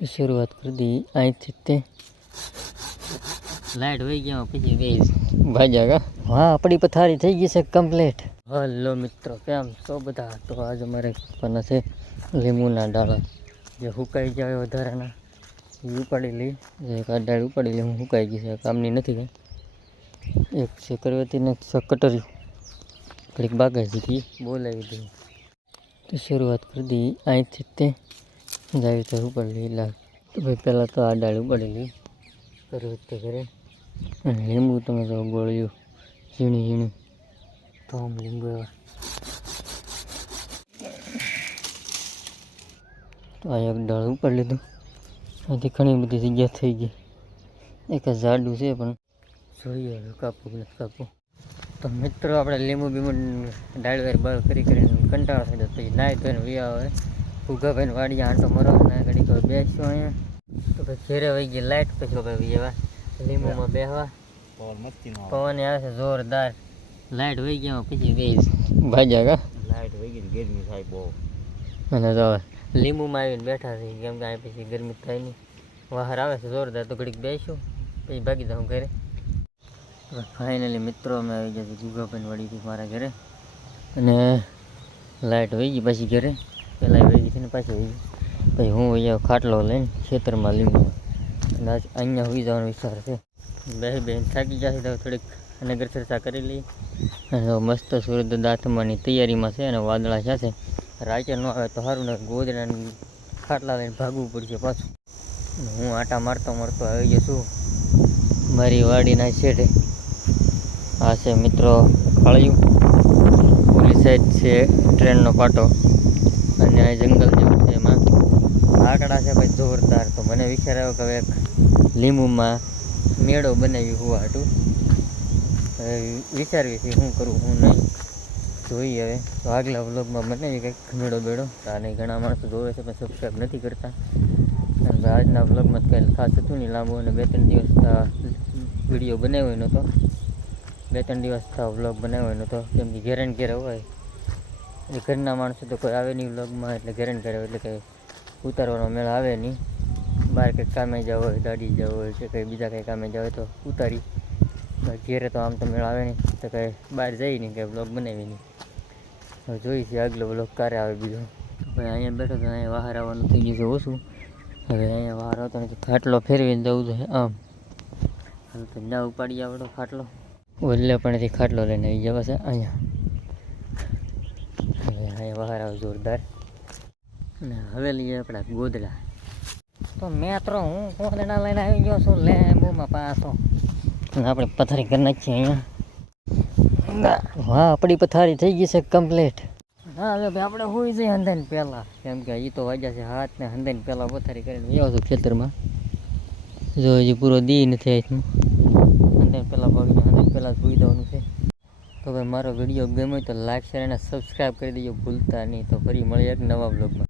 तो शुरुआत कर दी आई थी लाइट वही गया पीछे गई भाजागा हाँ अपनी पथारी थी गई से कम्प्लीट। हेलो मित्रों केम छो बधा। तो आज अमारे बना से લીંબુના ડાળા જે હુકાઈ જાય વધારાના એ ઉપાડી લઈ એક આ ડાળ ઉપાડી લઈ હું હુકાઈ ગઈ છે કામની નથી કંઈ એક છે કરવતી ને એક કટરી ઘડીક બાગાઈ હતી બોલાવી દી તો શરૂઆત કરી દી અહીંથી તે જાય તો ઉપાડી લઈ લાગ તો ભાઈ પહેલાં તો આ ડાળ ઉપાડી લઈ કરવતી કરે અને લીંબુ તમે તો ગોળ્યું ઝીણી ઝીણી તો આમ લીંબુ એવા તો આ એક ડાળ ઉપર લીધું અહીંથી ઘણી બધી જગ્યા થઈ ગઈ એક ઝાડું છે પણ જોઈએ હવે કાપવું નથી કાપવું તો મિત્રો આપણે લીંબુ બીંબુ ડાળવેર બળ કરી કરીને કંટાળો થઈ જતો પછી નાહી ધોઈને વિયા આવે ઉગાભાઈને વાડીએ આંટો મરો ના ઘડી કોઈ બેસ્યો અહીંયા તો પછી ઘેરે વહી ગઈ લાઇટ પછી ભાઈ એવા લીંબુમાં બેહવા પવન આવે છે જોરદાર લાઇટ વહી ગયા પછી ગઈ ભાજા કા લાઇટ વહી ગઈ ગરમી થાય બહુ અને તો લીંબુમાં આવીને બેઠા છે કેમ કે આ પછી ગરમી થાય નહીં બહાર આવે છે જોરદાર તો ઘડીક બેસું પછી ભાગી જાઉં ઘરે ફાઇનલી મિત્રો અમે આવી ગયા છીએ ગુગાભાઈ વાડીથી મારા ઘરે અને લાઇટ વહી ગઈ પછી ઘરે પહેલાં વહી ગઈ છે ને પાછી વહી ગઈ પછી હું અહીંયા ખાટલો લઈને ખેતરમાં લીંબુ અને આજ અહીંયા હોઈ જવાનો વિચાર છે બેન થાકી જશે તો થોડીક નગર ચર્ચા કરી લઈએ અને મસ્ત સૂરજ દાંતમાંની તૈયારીમાં છે અને વાદળા સાથે રાચે ન આવે તો સારું ને ગોદડાની ખાટલા લઈને ભાગવું પડશે પાછું હું આટા મારતો આવી જશું મારી વાડીના છેડે આ છે મિત્રો કાળિયું ઓલી સાઈડ છે ટ્રેનનો પાટો અને આ જંગલ જેવું છે એમાં આકડા છે ભાઈ જોરદાર તો મને વિચાર આવ્યો કે હવે એક લીંબુમાં મેળો બનાવી હોવા હાટું વિચારવી છે શું કરું હું નહીં જોઈએ હવે તો આગલા વ્લોગમાં બનાવી કંઈક મેળો બેડો આને ઘણા માણસો જોવે છે પણ સબસ્ક્રાઈબ નથી કરતા અને આજના વ્લોગમાં કંઈ ખાસ હતું નહીં લાંબુ અને 2-3 દિવસ વિડીયો બનાવ્યો નહોતો 2-3 દિવસ વ્લોગ બનાવ્યો નહોતો કેમ કે ઘેરે ને ઘેરે હોય એટલે ઘરના માણસો તો કોઈ આવે નહીં વ્લોગમાં એટલે ઘેરે ને ઘેરે એટલે કંઈ ઉતારવાનો મેળ આવે નહીં બહાર કંઈક કામે જાવ હોય દાડી જાવ હોય કે કંઈ બીજા કંઈ કામે જાવ હોય તો ઉતારી ઘેરે તો આમ તો મેળ આવે નહીં તો કંઈ બહાર જઈ નહીં કંઈ વ્લોગ બનાવી નહીં હવે જોઈ છે આગલો વ્લોગ ક્યારે આવે બીજો ભાઈ અહીંયા બેઠો તો અહીંયા બહાર આવવાનું થઈ ગયું છે ઓછું હવે અહીંયા બહાર આવતો નથી ખાટલો ફેરવીને જવું છે આમ હાલ તો ના ઉપાડી આવડો ખાટલો ઓલે પણથી ખાટલો લઈને આવી જવા છે અહીંયા અહીંયા બહાર આવે જોરદાર અને હવે લઈએ આપણા ગોદડા તો મેત્રો હું ગોદડા લઈને આવી ગયો છું લીંબુમાં પાછો આપણે પથારી કરી નાખીએ અહીંયા હા આપણી પથારી થઈ ગઈ છે કમ્પ્લીટ હા હવે ભાઈ આપણે હોઈ જઈએ હંધાઈને પહેલાં કેમ કે એ તો વાગ્યા છે હાથ ને હંધાઈને પહેલાં પથારી કરીને આવ્યો છું ખેતરમાં જો હજી પૂરો દી નથી હાથમાં હંધાઈને પહેલાં ભાગીને હંધાઈને પહેલાં સુઈ જવાનું છે તો ભાઈ મારો વિડીયો ગમ્યો તો લાઈક શેર અને સબસ્ક્રાઈબ કરી દેજો ભૂલતા નહીં તો ફરી મળીએ એક નવા બ્લોગમાં.